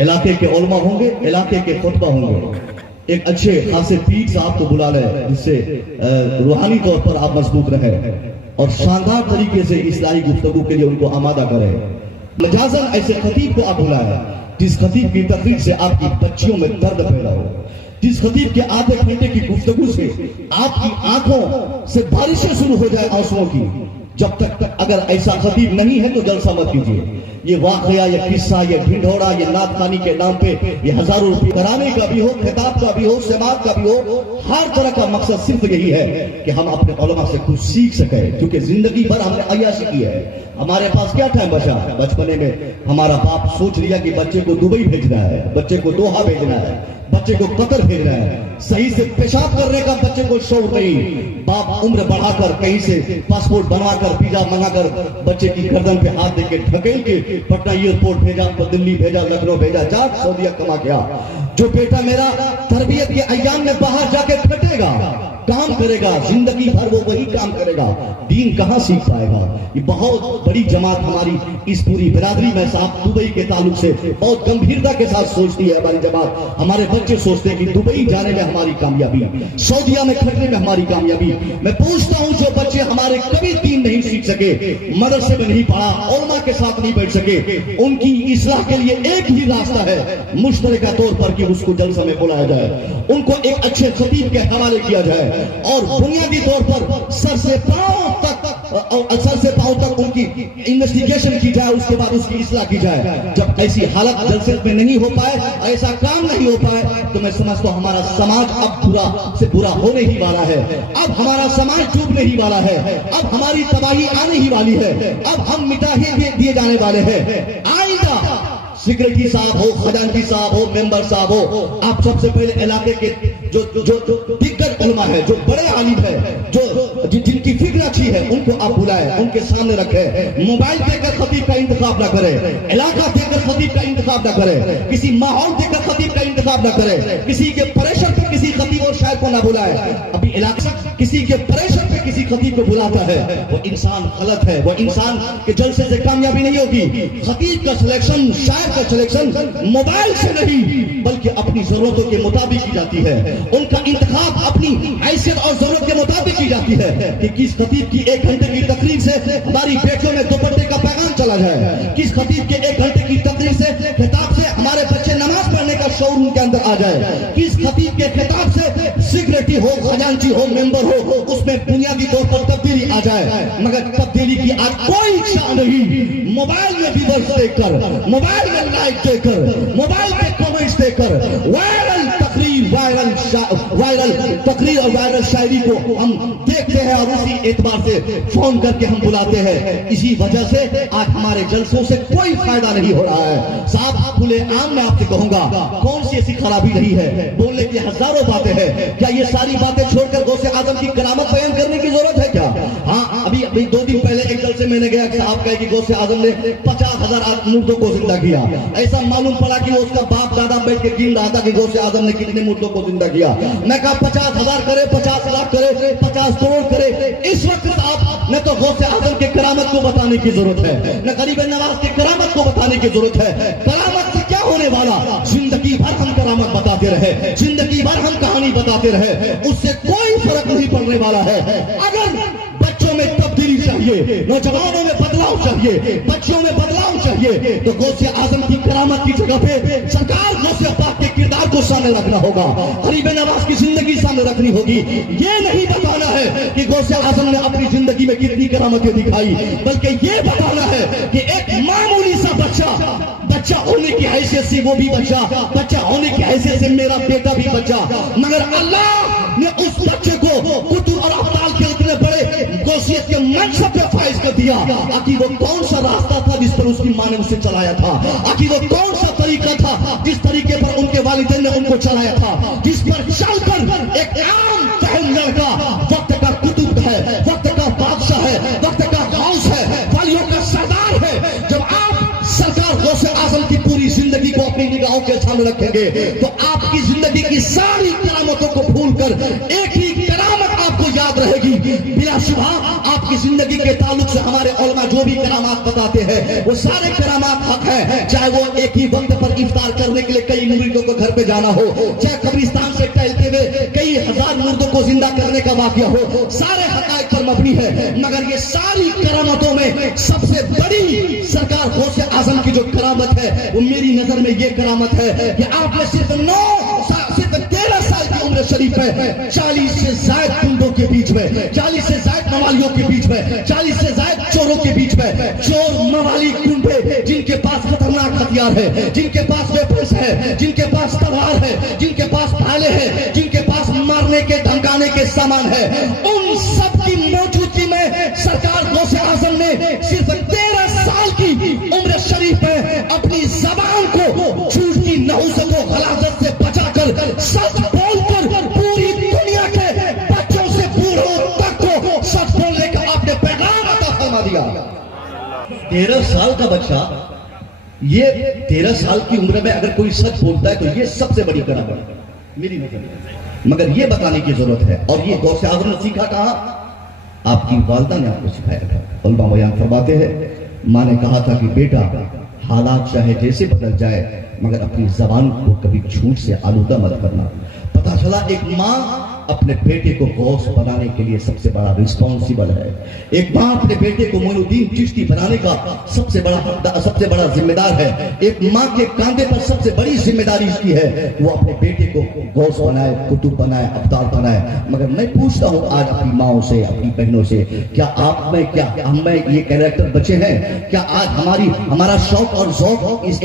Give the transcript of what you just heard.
علاقے کے علماء ہوں گے, علاقے کے خطبہ ہوں گے, ایک اچھے خاصے پیر صاحب کو بلا لیں جس سے روحانی طور پر آپ مضبوط رہیں اور شاندار طریقے سے اصلاحی گفتگو کے لیے ان کو آمادہ کریں. مجازن ایسے خطیب کو آپ بلائیں جس خطیب کی تقریر سے آپ کی بچیوں میں درد پیدا ہو, جس خطیب کے آدھے گھنٹے کی گفتگو سے آپ کی آنکھوں سے بارشیں شروع ہو جائے آنسوؤں کی. جب تک اگر ایسا خطیب نہیں ہے تو جلسہ مت کیجیے. یہ واقعہ, یہ قصہ, یہ ڈھنڈورا, یہ نعت خوانی کے نام پہ یہ ہزاروں روپے کرانے کا بھی ہو, خطاب کا بھی ہو, سماعت کا بھی ہو, ہر طرح کا مقصد صرف یہی ہے کہ ہم اپنے علماء سے کچھ سیکھ سکیں, کیونکہ زندگی بھر ہم نے عیاشی کی ہے. ہمارے پاس کیا ٹائم بچا؟ بچپنے میں ہمارا باپ سوچ لیا کہ بچے کو دبئی بھیجنا ہے, بچے کو دوحہ بھیجنا ہے, بچے کو قطر بھیجنا ہے. صحیح سے پیشاب کرنے کا بچے کو شعور نہیں. باپ عمر بڑھا کر کہیں سے پاسپورٹ بنوا کر ویزا منگا کر بچے کی گردن پہ ہاتھ دے کے ڈھکیل کے پٹنہ ایئرپورٹ بھیجا, دلی بھیجا, لکھنؤ بھیجا, جا سعودیہ کما گیا. جو بیٹا میرا تربیت کے ایام میں باہر جا کے کھٹے گا, کام کرے گا, زندگی بھر وہ وہی کام کرے گا, دین کہاں سیکھ پائے گا؟ یہ بہت بڑی جماعت ہماری اس پوری برادری میں صاحب دبئی کے تعلق سے بہت گمبھیرتا کے ساتھ سوچتی ہے. ہماری جماعت, ہمارے بچے سوچتے ہیں کہ دبئی جانے میں ہماری کامیابی, سعودیہ میں کھٹنے میں ہماری کامیابی. میں پوچھتا ہوں جو بچے ہمارے کبھی دین نہیں سیکھ سکے, مدرسے میں نہیں پڑھا, علماء کے ساتھ نہیں بیٹھ سکے, ان کی اصلاح کے لیے ایک ہی راستہ ہے مشترکہ طور پر کہ اس کو جلسہ میں بلایا جائے, ان کو ایک اچھے خطیب کے حوالے کیا جائے اور بنیادی طور پر سر سے پاؤں تک ان کی انویسٹیگیشن کی جائے, اس کے بعد اس کی اصلاح کی جائے. جب ایسی حالت جلسے میں نہیں ہو پائے, ایسا کام نہیں ہو پائے, تو میں سمجھتا ہوں ہمارا سماج اب برا سے برا ہونے ہی والا ہے. اب ہمارا سماج ڈوبنے ہی والا ہے, اب ہماری تباہی آنے ہی والی ہے, اب ہم مٹا ہی دیے جانے والے ہیں. آئندہ سیکریٹری صاحب ہو, خزانچی صاحب ہو, ممبر صاحب ہو, آپ سب سے پہلے علاقے کے جو دگگج علماء ہے, جو بڑے عالم ہے, جن کی فکر اچھی ہے, ان کو آپ بلائیں, ان کے سامنے رکھیں. موبائل دے کر خطیب کا انتخاب نہ کریں, علاقہ دے کر خطیب کا انتخاب نہ کریں, کسی ماحول دے کر خطیب کا انتخاب نہ کریں, کسی کے پریشر پہ کسی خطیب اور شاعر کو نہ بلائیں. ابھی علاقہ کسی کے پریشر پہ کسی خطیب کو بلاتا ہے, وہ انسان غلط ہے, وہ انسان کے جلسے سے کامیابی نہیں ہوگی. خطیب کا سلیکشن, شاعر کا سلیکشن موبائل سے نہیں بلکہ اپنی ضرورتوں کے مطابق کی جاتی ہے. ان کا انتخاب اپنی حیثیت اور ضرورت کے مطابق کی جاتی ہے کہ کس خطیب کی 1 گھنٹے کی تقریر سے ہماری بیٹیوں میں دوپٹے کا پیغام چلا جائے, کس خطیب کے 1 گھنٹے کی تقریر سے خطاب سے ہمارے بچے نماز پڑھنے کا شعور ان کے اندر آ جائے, کس خطیب کے خطاب سے سیکریٹری ہو, خزانچی ہو, ممبر ہو, اس میں بنیادی طور پر تبدیلی آ جائے. مگر تبدیلی کی آج کوئی اچھا نہیں. موبائل میں ویورز دیکھ کر, موبائل میں لائک دے کر, موبائل پہ کامنٹس دے کر وائرل تقریر اور وائرل شاعری کو ہم دیکھتے ہیں اور اسی اعتبار سے فون کر کے ہم بلاتے ہیں. اسی وجہ سے آج ہمارے جلسوں سے کوئی فائدہ نہیں ہو رہا ہے. صاحب کھلے عام میں آپ سے کہوں گا, کون سی ایسی خرابی نہیں ہے؟ بولنے کی ہزاروں باتیں ہیں, کیا یہ ساری باتیں چھوڑ کر غوث اعظم کی کرامت بیان کرنے کی ضرورت ہے کیا؟ ہاں, ابھی 2 دن پہلے ایک جلسے میں نے گیا, صاحب کہے کہ غوث اعظم نے 50,000 مردوں کو زندہ کیا. ایسا معلوم پڑا کہ اس کا باپ دادا بیٹھ کے گن رہا تھا کہ غوث اعظم نے کتنے مردوں کو زندہ کیا. میں کہا 50,000 کرے, 50 لاکھ کرے, 50 کروڑ کرے, اس وقت آپ نہ تو غوث اعظم کی کرامت کو بتانے کی ضرورت ہے, نہ غریب نواز کی کرامت کو بتانے کی ضرورت ہے. کرامت سے کیا ہونے والا؟ زندگی بھر ہم کرامت بتاتے رہے, زندگی بھر ہم کہانی بتاتے رہے, اس سے کوئی فرق نہیں پڑنے والا ہے. اگر بچوں میں تبدیلی چاہیے, نوجوانوں میں بدلاؤ چاہیے, بچوں میں بدلاؤ چاہیے, تو غوث اعظم کی کرامت کی جگہ پہ سرکار غوث پاک کے کردار کو سامنے رکھنا ہوگا, غریب نواز کی زندگی سامنے رکھنی ہوگی. یہ نہیں بتانا ہے کہ غوث اعظم نے اپنی زندگی میں کتنی کرامتیں دکھائی, بلکہ یہ بتانا ہے کہ ایک معمولی سا بچہ ہونے کی حیثیت سے وہ بھی بچہ ہونے کی حیثیت سے میرا بیٹا بھی بچہ, مگر اللہ نے اس بچے کو قطب اور ابطال کے اتنے بڑے غوثیت کے منصب پہ فائز کر دیا. آخر وہ کون سا راستہ تھا جس پر اس کی ماں نے اسے چلایا تھا؟ آخر وہ کون سا طریقہ تھا جس طریقے پر ان کے والدین نے ان کو چلایا تھا, جس پر چل کر ایک عام فہم لڑکا وقت کا قطب ہے, وقت کا بادشاہ ہے, وقت کا غوث ہے, ولیوں کا سردار ہے. جب آپ سرکار غوث اعظم کی پوری زندگی کو اپنی نگاہوں کے سامنے رکھیں گے تو آپ کی زندگی کی ساری کرامتوں کو بھول کر ایک ہی کرامت آپ کو یاد رہے گی. بلا شبہ آپ کی زندگی کے تعلق سے ہمارے علماء جو بھی کرامات بتاتے ہیں وہ سارے کرامات حق ہیں، چاہے وہ ایک ہی وقت پر افطار کرنے کے لیے کئی مریدوں کو گھر پہ جانا ہو، چاہے قبرستان سے ٹہلتے ہوئے کئی ہزار مردوں کو زندہ کرنے کا واقعہ ہو، سارے حقائق پر مبنی ہے، مگر یہ ساری کرامتوں میں سب سے بڑی سرکار غوث اعظم کی جو کرامت ہے وہ میری نظر میں یہ کرامت ہے کہ آپ نے صرف 13 سال کی عمر شریف ہے، 40 سے زائد کنبوں کے بیچ میں، 40 سے زائد موالیوں کے بیچ میں، 40 سے زائد چوروں کے بیچ میں، چور موالی کنبے جن کے پاس خطرناک ہتھیار ہے، جن کے پاس ویپنس ہے، جن کے پاس تلوار ہے، جن کے پاس بھالے ہیں، جن کے پاس مارنے کے دھمکانے کے سامان ہے، ان سب کی موجودگی میں سرکار غوث اعظم نے صرف 13 سال کی عمر شریف میں اپنی زبان کو جھوٹ کی نحوست و غلاظت سے بچا کر سچ بول کر پوری دنیا کے بچوں سے بوڑھوں تک کو سچ بولنے کا آپ نے پیغام عطا فرما دیا۔ 13 سال کا بچہ، یہ 13 سال کی عمر میں اگر کوئی سچ بولتا ہے تو یہ سب سے بڑی کرامت ہے میری نظر میں، مگر یہ بتانے کی ضرورت ہے، اور یہ غوث اعظم نے سیکھا کہاں؟ آپ کی والدہ نے آپ کو سکھایا تھا۔ علماء بیان فرماتے ہیں ماں نے کہا تھا کہ بیٹا حالات چاہے جیسے بدل جائے مگر اپنی زبان کو کبھی جھوٹ سے آلودہ مت کرنا۔ پتا چلا ایک ماں اپنے بیٹے کو غوث بنانے کے لیے سب سے بڑا رسپانسیبل ہے، ایک ماں اپنے بیٹے کو معین الدین چشتی بنانے کا سب سے بڑا ذمہ دار ہے، ایک ماں کے کاندھے پر سب سے بڑی ذمہ داری اس کی ہے وہ اپنے بیٹے کو غوث بنائے، قطب بنائے، ابدال بنائے۔ مگر میں پوچھتا ہوں آج اپنی ماؤں سے، اپنی بہنوں سے، کیا آپ میں، کیا ہم میں یہ کیریکٹر بچے ہیں؟ کیا آج ہمارا شوق اور ذوق اس